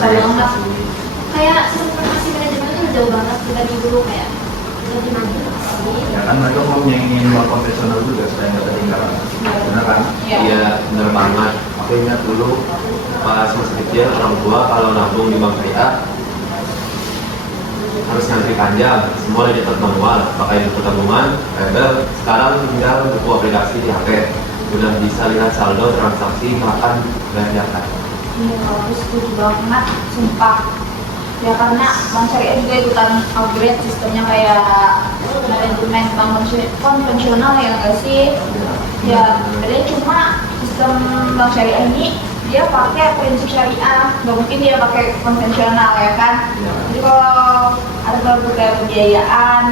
kerasa banget kayak sistem informasi manajemen itu udah jauh banget dibanding dulu kayak lebih maju sih. Ya kan mereka mau nyanyiin luar konvensional juga supaya nggak ketinggalan. Benar kan? Iya, benar banget. Aku ingat dulu pas masih kecil orang tua kalau nabung di bank syariah harus ngantri panjang, semua dicatat manual, pakai buku tabungan, rebel. Sekarang tinggal buku aplikasi di HP, udah bisa lihat saldo transaksi bahkan belanjakan. Iya, kalau aku setuju banget, sumpah. Ya karena bank syariah juga ikutan upgrade sistemnya kayak manajemen bank konvensional ya nggak sih? Ya, bedanya cuma sistem bank syariah ini dia pakai prinsip syariah, nggak mungkin dia pakai konvensional ya kan? Jadi kalau ada berbagai pembiayaan,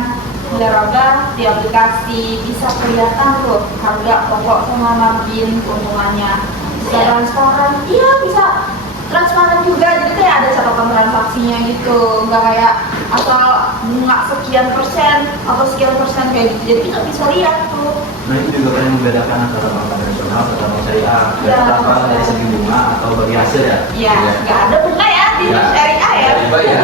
laba di aplikasi bisa kelihatan tuh harga pokok sama margin keuntungannya. Bisa transparan, iya bisa transparan juga, jadi kayak ada catatan transaksinya gitu, nggak kayak asal bunga sekian persen atau sekian persen kayak gitu, jadi kita bisa lihat tuh. Nah itu juga kan yang membedakan antara bank konvensional atau bank syariah. Ya. Apa dari segi bunga atau bagi hasil ya? Iya, nggak ada bunga ya di syariah ya. Ya.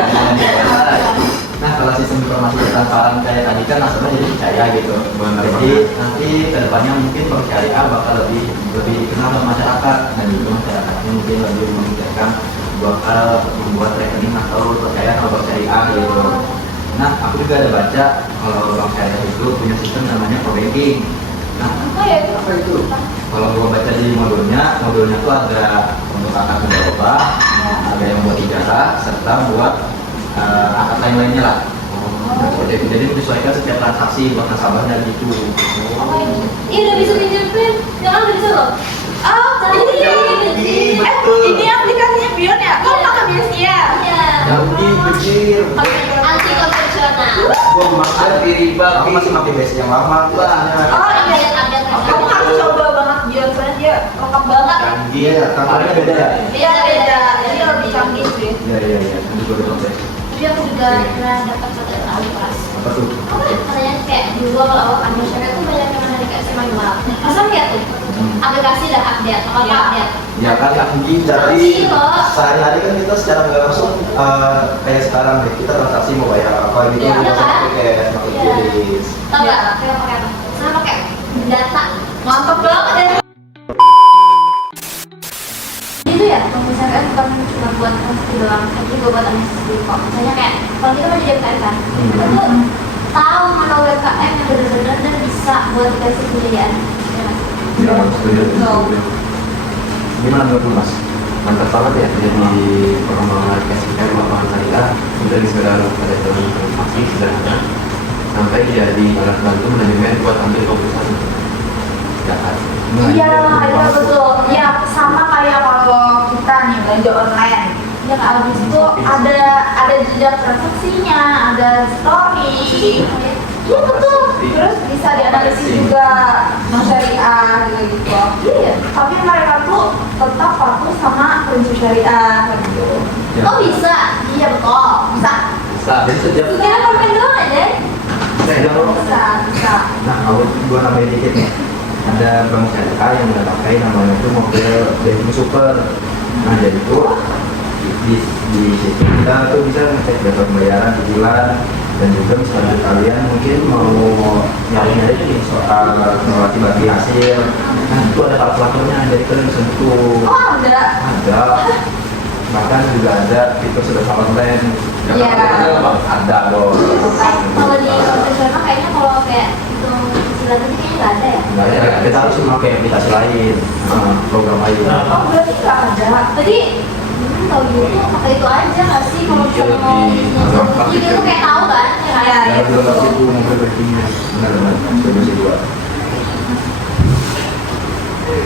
Nah kalau sistem informasi transparan kayak tadi kan nasabah jadi percaya gitu. Jadi nanti kedepannya mungkin bank syariah bakal lebih dikenal sama masyarakat, dan juga masyarakatnya mungkin lebih memikirkan bakal membuat rekening atau percaya sama bank syariah gitu. Nah aku juga ada baca kalau bank syariah itu punya sistem namanya co-banking. Nah, Apa itu? kalau gua baca di modulnya tuh ada untuk akad mudarabah, ada yang buat ijazah, serta buat akad lain-lainnya lah. Nah, seperti itu. Jadi menyesuaikan setiap transaksi buat nasabahnya gitu. Iya udah bisa pinjemin, jangan udah bisa loh. Oh, tadi ini aplikasinya Bion ya? Kok pakai biasa ya? Iya. Jadi bejir. Anti konvensional. Gua makan riba. Aku masih pakai base yang lama Oh iya, kamu harus coba banget Bion, soalnya dia lengkap banget. Canggih ya, tampilannya beda ya? Iya beda, dia lebih canggih sih. Iya. Nanti gua udah coba. Tapi aku juga pernah dapat satu kelas. Apa tuh? Apa ya? Katanya kayak dulu awal-awal kan masyarakat tuh banyak yang menarik kayak manual. Masa lihat tuh aplikasi dan update, update. Ya kan mungkin jadi sehari-hari kan kita secara nggak langsung kayak sekarang deh, kita transaksi mau bayar apa gitu Iya, kita kan? pakai QRIS. Tahu nggak? Kita pakai apa? Saya pakai data. Mantap banget ya. Itu ya, misalkan bukan cuma buat transaksi doang, tapi juga buat administrasi kok. Misalnya kayak kalau kita mau jadi UMKM kan, kita tuh tahu mana UMKM yang benar-benar dan bisa buat dikasih pembiayaan. Ya, setuju. Gimana menurut Mas? Mantap banget ya, jadi perkembangan aplikasi kan lapangan syariah dari segala pada jalan transaksi sederhana sampai jadi alat bantu manajemen buat ambil keputusan. Ya kan? Iya betul. Ya sama kayak kalau kita nih belanja online. Ya kan habis itu ada jejak transaksinya, ada story. Iya betul. Terus bisa dianalisis juga bank syariah gitu. Iya. Tapi mereka tuh tetap patuh sama prinsip syariah gitu. Oh bisa? Iya betul. Bisa. Jadi setiap Kita komen doang aja. Bisa. Nah, gua nambahin dikit nih. Ada bank syariah yang udah pakai namanya itu model banking super. Nah, jadi tuh di situ kita tuh bisa ngecek data pembayaran di bulan, dan juga misalnya kalian mungkin mau nyari-nyari nih soal simulasi bagi hasil. Nah, itu ada kalkulatornya, jadi kalian bisa tuh. Oh ada. Bahkan juga ada fitur sudah online. Iya. Ada dong. Kalau di konvensional kayaknya kalau kayak itu cicilan itu kayaknya nggak ada ya? Nggak ada, kita harus memakai aplikasi lain, program lain. Oh berarti nggak ada. Tadi tahu gitu pakai itu aja nggak sih kalau misalnya mau jadi itu kayak tahu kan? Ya Ya, gitu. belum lagi itu mobile bankingnya. Benar-benar, masih dua.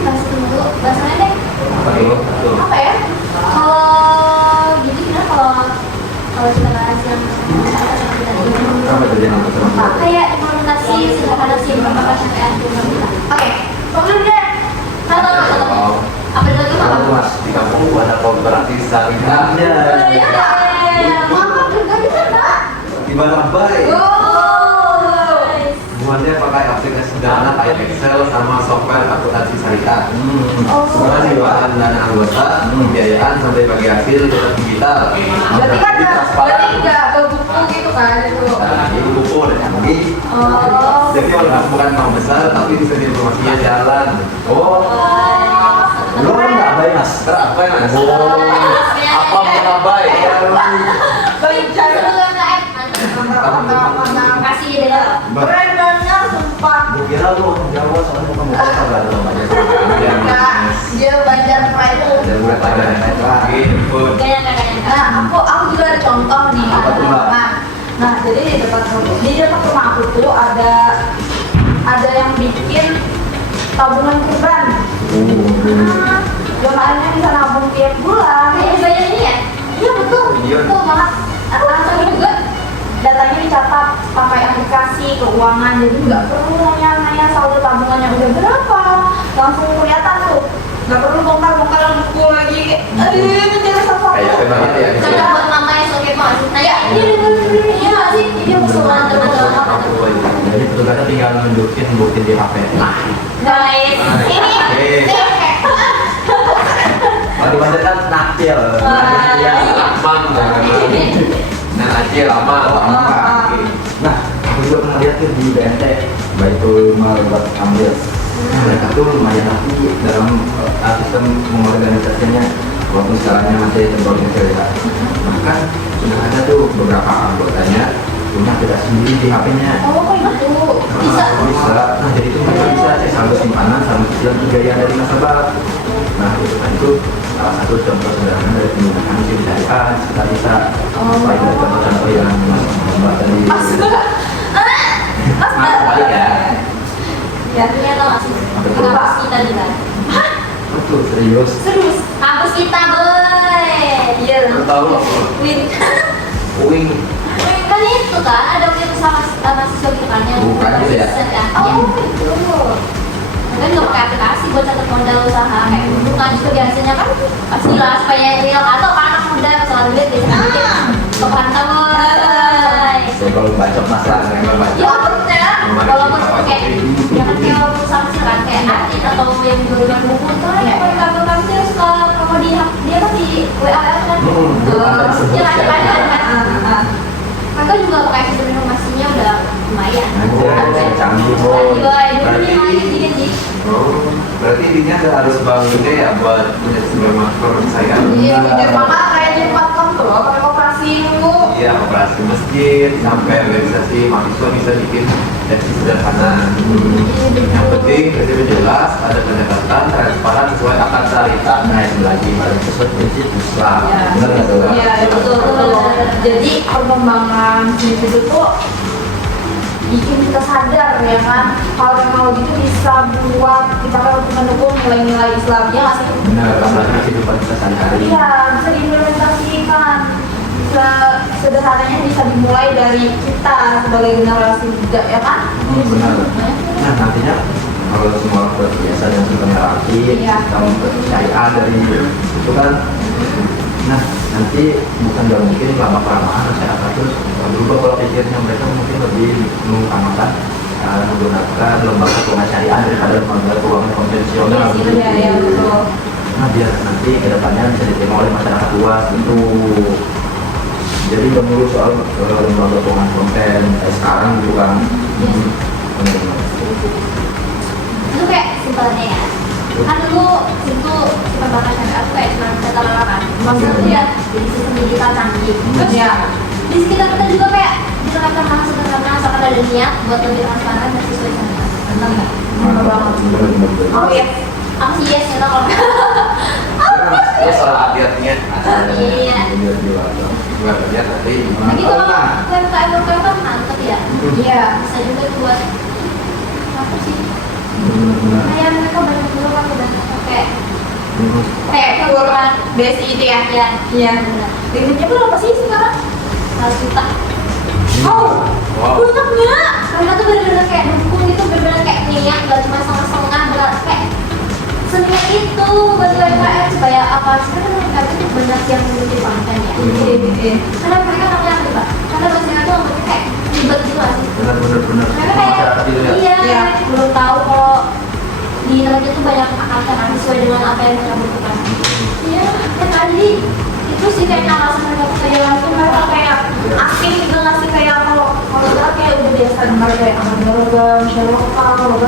Bahas dulu, bahasanya deh. Apa itu? Betul. Apa ya? Kalau gitu gimana kalau kita bahas yang Apa itu yang aku terang? kayak implementasi sederhana sih beberapa syariah Oke, problem deh. Tahu. Apa itu lagi Apa tuh, Pak? Mas? Di kampung ada koperasi syariah. Mama juga bisa Pak. Gimana baik? Oh, Semuanya pakai aplikasi sederhana kayak Excel sama software akuntansi syariah. Oh. Sebenarnya simpanan dana anggota, pembiayaan sampai bagi hasil tetap digital. Berarti kan berarti nggak ke buku gitu kan itu. Nah, ini buku dan lagi. Oh. Jadi walaupun bukan mau besar, tapi bisa informasinya jalan. Oh, Lu kan nggak baik mas. terabai mas. Apa terabai? Baik jalan. Kasih deh. Keren banget sumpah. Gue kira lu orang Jawa soalnya bukan bukan nggak ada lomba Enggak, dia belajar private. Dan buat ada gitu. Nah, aku juga ada contoh nih. Apa tuh, Mbak? Nah, jadi di dekat rumah aku tuh ada yang bikin tabungan kurban. Nah, jamaahnya bisa nabung tiap bulan. Kayak bayar ini ya? Iya betul, Iya. betul banget. Langsung juga datanya dicatat pakai aplikasi keuangan, jadi nggak perlu nanya-nanya saldo tabungannya udah berapa, langsung kelihatan tuh. Nggak perlu bongkar-bongkar buku lagi. Mencari sesuatu. Kayak banget ya. Cocok buat mama yang suka mau nanya ini nggak sih? Ini musuh banget teman-teman. Jadi petugasnya tinggal nunjukin di HP. Nah, Guys, ini kalau dibaca kan nakil. Iya. Lama nah aja lama. Nah, aku juga pernah lihat tuh di BNT, Baitul Mal buat ambil. Mereka tuh lumayan rapi dalam sistem mengorganisasinya, walaupun skalanya masih terorganisir ya. Bahkan sudah ada tuh beberapa anggotanya punya aplikasi sendiri di HP-nya. Oh, kayak gitu. Bisa. Bisa. Nah, jadi itu mereka bisa cek saldo simpanan sama cicilan pembiayaan dari nasabah. Nah, itu salah satu contoh sederhana dari penggunaan SIM syariah. Kita bisa selain dari contoh-contoh yang Mas Mbak tadi. Mas Balik ya. Ya, Ini tau nggak sih? Kampus kita juga. Betul, serius. serius. Kampus kita boy. Iya. Lu tahu loh. Win. Wing. Kan itu kan ada waktu sama mahasiswa gitu kan yang Bukan itu ya? Oh itu. Kan nggak pakai aplikasi buat catat modal usaha kayak gitu kan, juga biasanya kan pastilah supaya real atau anak muda masalah duit biasanya bikin kepantau boy. Ya kalau bacot masalah Yang baca. Ya maksudnya walaupun kayak ya kan kayak walaupun sama sih kan kayak artis atau yang jualan buku itu kan Iya. kalau kamu dia suka kalau dia kan di WA kan ya kan kakak juga pakai sistem informasinya udah lumayan. Anjir, canggih, Boy. Canggih, Boy. Dulu dia main dikit-dikit. Oh, berarti intinya harus bangun ide ya buat punya sistem kepercayaan. Iya, biar mama kayak di platform tuh loh, pakai koperasi dulu. Iya, operasi masjid sampai organisasi mahasiswa bisa bikin sesi sederhana. Yang penting prinsipnya jelas, ada pendekatan transparan sesuai akad syariah. Nah, itu lagi sesuai prinsip Islam. Iya. Benar nggak tuh? Iya, betul betul. Jadi perkembangan bisnis itu tuh bikin kita sadar ya kan, kalau yang mau gitu bisa buat kita kan untuk mendukung nilai-nilai Islamnya nggak sih? Benar, apalagi kehidupan kita sehari-hari. Iya, bisa diimplementasikan. Sederhananya bisa dimulai dari kita sebagai generasi muda ya kan? Benar. Nah, nantinya kalau semua orang terbiasa dengan sistemnya rapi, Iya. kamu kepercayaan dari itu kan. Nah, nanti bukan nggak mungkin lama-kelamaan masyarakat terus berubah pola pikirnya, mereka mungkin lebih mengutamakan menggunakan lembaga keuangan syariah daripada lembaga keuangan konvensional. Iya, iya betul. Nah, biar nanti kedepannya bisa diterima oleh masyarakat luas itu. Jadi nggak melulu soal lembaga keuangan konven sekarang gitu kan. Benar-benar. Itu kayak simpelnya ya. Kan dulu itu perbankan syariah tuh kayak cuma data kan. Maksudnya dia jadi sistem digital canggih. Terus Iya. di sekitar kita juga kayak diterapkan hal sederhana asalkan ada niat buat lebih transparan dan sesuai syariat. Benar nggak? Benar banget. Benar-benar. Oh iya. Aku sih yes ya kalau Ya soal hati-hatinya. iya. Nggak kerja tapi Lagi kalau UMKM kan mantep ya. Iya. Bisa juga buat apa sih? Benar-benar. Kayak mereka banyak juga kan udah pakai Kayak keluaran BSI itu ya. ya Iya. Limitnya berapa sih sekarang? 100 juta. Oh, wow. banyak nggak? Mereka tuh bener-bener kayak dukung gitu, bener-bener kayak niat, gak cuma setengah-setengah, bener kayak seniat itu buat UMKM supaya apa sih kan UMKM itu benar yang memiliki konten ya. Iya. Karena mereka nggak ngerti pak, karena maksudnya tuh ngerti kayak ribet gitu nggak sih? benar. Mereka kayak Masyarakat itu ya. iya, Iya. belum tahu kalau di internet itu banyak akan sesuai dengan apa yang mereka butuhkan. Iya, kan jadi itu sih kayaknya alasan mereka tuh kayak langsung Mereka kayak asing gitu nggak sih, kayak kalau kita kayak udah biasa dengar kayak amalgam, Sherlock Holmes,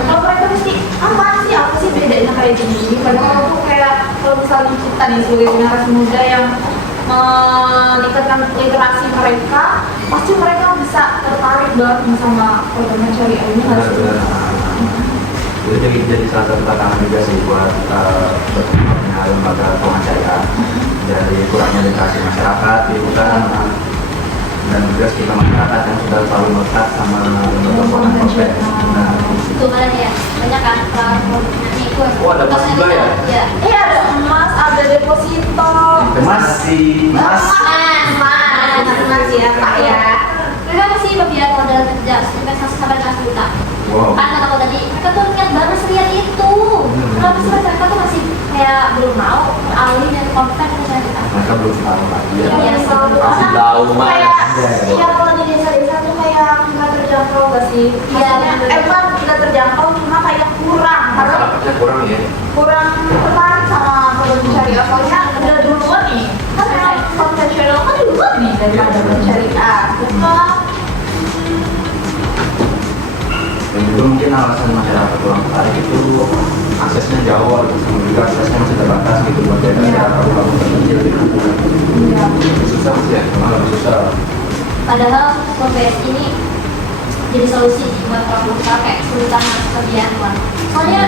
kalau mereka mesti apaan sih, apa sih bedanya kayak gini. Padahal tuh kayak kalau misalnya kita nih sebagai generasi muda yang meningkatkan literasi mereka, pasti mereka bisa tertarik banget sama program syariah ini nggak sih? Itu jadi salah satu tantangan juga sih buat berkembangnya lembaga keuangan syariah dari kurangnya literasi masyarakat gitu kan, dan juga kita masyarakat yang sudah selalu melekat sama lembaga keuangan korporat. Nah, itu kan ya banyak kan produknya itu. Oh, ada emas juga ya? Iya. Iya, ada emas, ada deposito. masih Mas ya Pak ya. Mereka masih pembiayaan modal kerja investasi sampai 5 juta. wow. Kan kata aku tadi, mereka tuh niat banget lihat itu. Kenapa sih mereka tuh masih kayak belum mau beralih dan konten ke syariah? Mereka belum tahu lagi ya. Iya, Masih tahu mah. Kayak, iya kalau di desa-desa tuh kayak nggak terjangkau gak sih? Iya, Maksudnya, bukan nggak terjangkau, cuma kayak kurang. Karena Masyarakatnya kurang ya. kurang tertarik sama program syariah. Soalnya udah duluan nih. Kan memang konvensional kan duluan nih daripada program syariah. Cuma Dan juga mungkin alasan masyarakat kurang tertarik itu aksesnya jauh, sama juga aksesnya masih terbatas gitu buat daerah kabupaten terpencil gitu. iya. Susah sih ya, malah lebih susah. Padahal PBS ini jadi solusi buat para pengusaha kayak kesulitan pekerjaan uang. Soalnya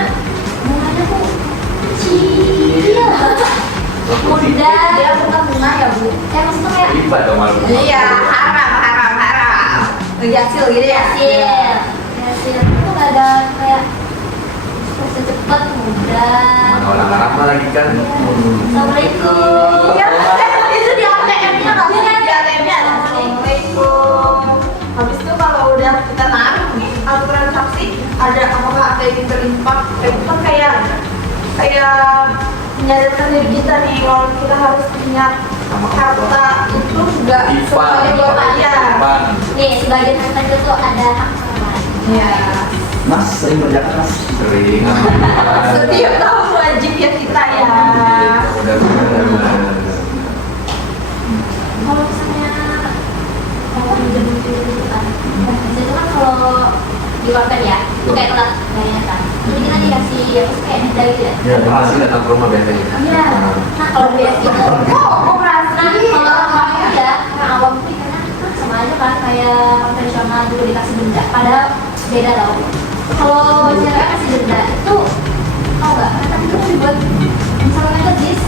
bunganya tuh kecil, mudah. Dia bukan bunga ya Bu. Kayak maksudnya kayak Riba dong malu. Iya, haram. Hasil gitu ya. hasil itu nggak ada kayak secepat mudah. Mana orang Arab mah lagi kan. Assalamualaikum. Iya, itu di ATM-nya nggak sih? Di ATM-nya Assalamualaikum. Habis itu kalau udah kita narik nih atau transaksi, ada apakah ada yang terimpak? Itu kan kayak menyadarkan diri kita nih kalau kita harus ingat harta itu nggak semuanya buat bayar. Nih sebagian harta itu tuh ada hak orang lain. Iya. Mas sering berjalan mas. Sering. Setiap tahun wajib ya kita ya. Udah benar. Kalau misalnya mau pinjam itu kan, biasanya kan kalau di konten ya, itu kayak telat bayarnya kan. Jadi kita dikasih apa sih kayak denda gitu ya. Ya, hasil datang ke rumah biasanya. Iya. Nah kalau BS itu, Operasi. nah kalau orang muda, yang awam tuh karena sama aja kan kayak konvensional juga dikasih denda. Padahal beda tau. Kalau cewek kasih denda itu, tau nggak? Mereka itu dibuat misalnya legis.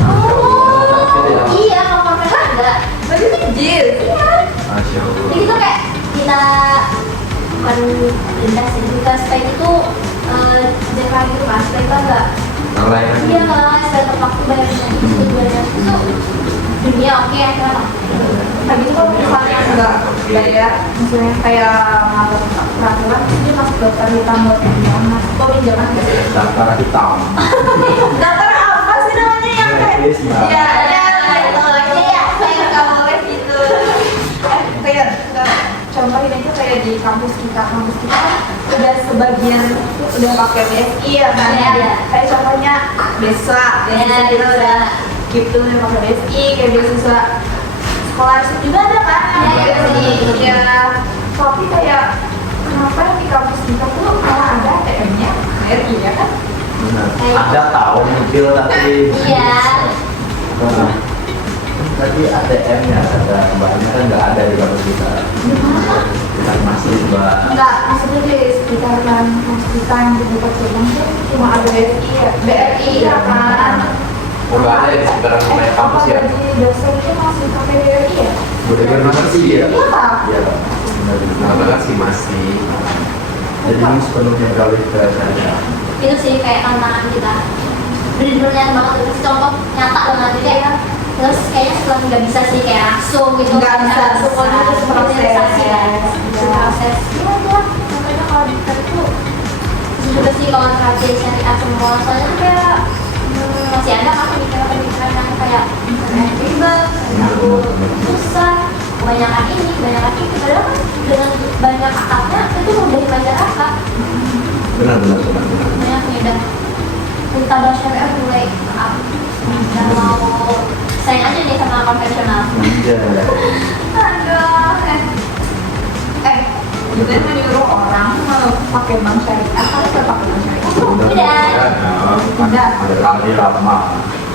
Oh, iya kalau konvensional ada. Berarti kecil. Iya. Masya Allah. Jadi itu kayak kita bukan denda sih, kita supaya itu jangan gitu kan, supaya kita nggak Orang lain. iya nggak supaya tepat waktu bayarnya itu tujuannya itu dunia oke akhirnya Tapi itu kalau misalnya nggak bayar, misalnya kayak melanggar peraturan, dia masuk daftar hitam buat pinjaman. Mas, kok pinjaman nggak sih? Daftar hitam. Daftar apa sih namanya yang kayak? Blacklist, Mbak. Ya, itu aja ya. Saya nggak boleh gitu. Kayak contohin aja kayak di kampus kita kan udah sebagian udah pakai BSI ya kan ya. Iya. Kayak contohnya desa kita udah gitu udah pakai BSI, kayak beasiswa sekolah juga ada kan yang Iya, BSI ya. Tapi kayak kenapa di kampus kita tuh malah ada ATM-nya BRI ya kan? Benar. Ada tahu mobil tapi. iya Nah, tadi ATM ya ada mbaknya kan nggak ada di kampus kita. Kita masih mbak. Enggak, maksudnya di sekitaran kampus kita yang di dekat Subang tuh cuma ada BRI ya, BRI ya kan? Oh, nggak ada di sekitaran rumah kampus ya? Di dosen itu masih pakai BRI ya? Udah kan masih ya. Iya Pak. Iya benar. Nah, banget sih masih. Jadi ini sepenuhnya beralih ke syariah. itu sih kayak tantangan kita bener-bener nyata banget itu contoh nyata banget jadi kayak terus kayaknya setelah nggak bisa sih kayak langsung gitu Nggak bisa, semuanya itu proses. proses ya udah makanya kalau di kita itu juga sih kalau kerja syariah semua soalnya tuh kayak masih ada kan pemikiran-pemikiran yang kayak internet ribet aku susah kebanyakan itu padahal kan dengan banyak akadnya itu mudah masyarakat. benar. Banyak beda. Kita syariah mulai udah mau sayang aja nih sama konvensional. Anjay. Aduh. Kita menyuruh orang pakai bank syariah, kalau saya pakai bank syariah. Udah. Ada kali lama.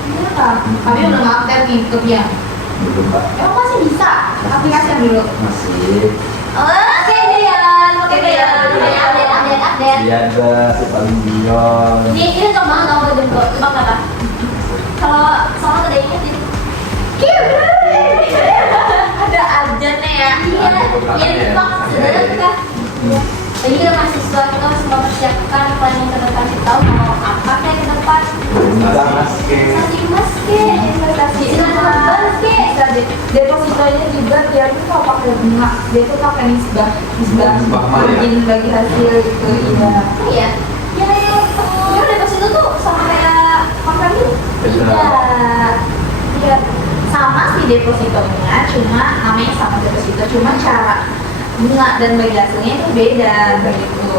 Iya, kami udah ngupdate nih ke dia. Belum Pak. Emang masih bisa aplikasinya dulu? Masih. Oke Dian, update. Iya ada si paling Dion. Ini coba banget kamu jemput, coba kata. Kalau sama udah inget sih. Ada ajannya ya. Iya, Pak, sedekah. Jadi kita mahasiswa kita harus mempersiapkan planning ke depan, kita tahu mau apa kayak ke depan. Investasi emas ke, investasi emas ke. Depositonya juga dia tuh kalau pakai bunga, dia tuh pakai nisbah margin bagi hasil itu. Iya. Ya deposito tuh sama kayak konversi. Iya, sama sih depositonya, cuma namanya sama deposito, cuma cara bunga dan bagi hasilnya itu beda begitu.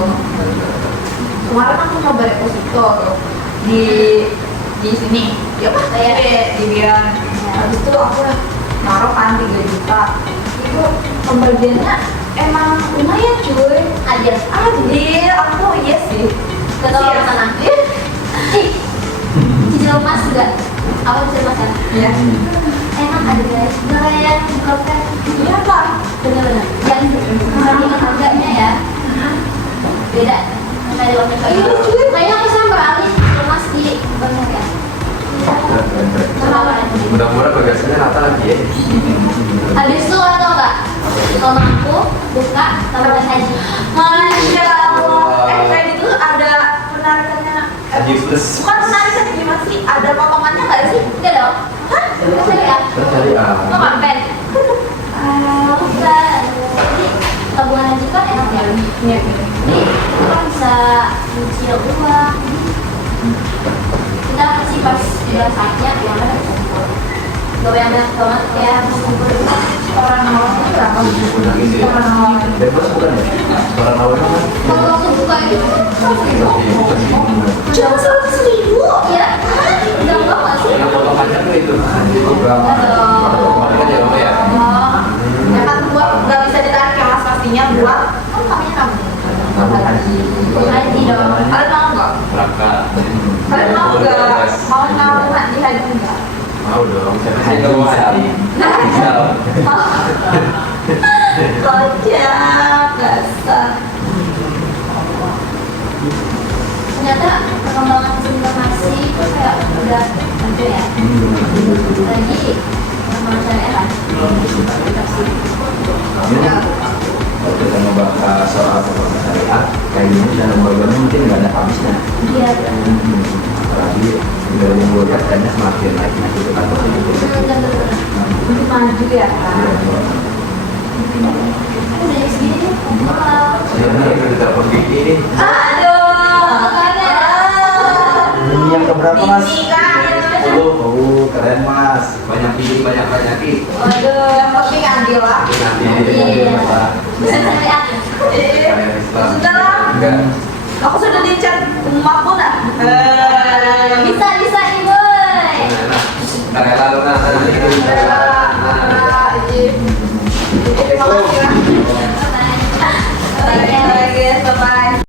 Kemarin aku coba deposito tuh di sini, ya pas saya di Bian. Habis itu aku naruh kan 3 juta. Itu pembagiannya emang lumayan cuy. Adil. Aku iya sih. Gak tau orang sana. Cicil emas juga. Apa cicil emas kan? Iya. Enak ada guys. Gak kayak yang broker. Iya kan? Bener-bener. Yang membandingkan harganya ya. Beda. Kayak di waktu itu. Kayaknya aku sekarang beralih emas di banyak ya. Kenapa? Mudah-mudahan bagasinya rata lagi ya. Habis itu atau enggak? Kalau aku buka tabungan haji. Masya Allah. Kayak gitu ada penarikannya. Haji plus. Bukan penarikan gimana sih? Ada potongannya nggak sih? Enggak dong? Hah? Masa ya? Syariah. Lo ngapain? Bukan. Jadi tabungan haji kan enak ya. Iya. Jadi kita kan bisa nyicil uang. Kita kasih pas bulan saatnya yang ada bisa kumpul. Gak banyak banget ya harus kumpul. Orang awalnya berapa? Orang awalnya. Bebas bukan ya? Orang awal kan? Kalau waktu buka itu Cuma 100.000. ya gampang gak sih? Yang potong pajak tuh itu. Kan ya Bapak ya? Oh, Ya kan buat nggak bisa ditarik ya mas pastinya buat kan kami nabung. haji dong. Kalian mau nggak? Berangkat. Kalian mau nggak? Mau nabung haji nggak? Mau dong. Saya nggak mau hati. Kocak, dasar. Ternyata perkembangan informasi itu kayak udah ada ya. Lagi perkembangan syariah kan. Kalau kita ngebahas soal perkembangan syariah, kayak gini dalam programnya mungkin nggak ada habisnya. Iya. Apalagi dari yang gue lihat kayaknya semakin naik gitu kan. Untuk maju ya kan? Udah jadi segini nih. Ya ini udah telepon Vicky nih. Aduh, Ini yang keberapa mas? Ini kan. 10. Oh keren mas. Banyak pilih banyak banyakin. Waduh, yang penting adil lah. Nanti Iya. Pak. Bisa syariah. Saya Islam. Sudah lah. Enggak. Aku sudah dicat emak pun ah.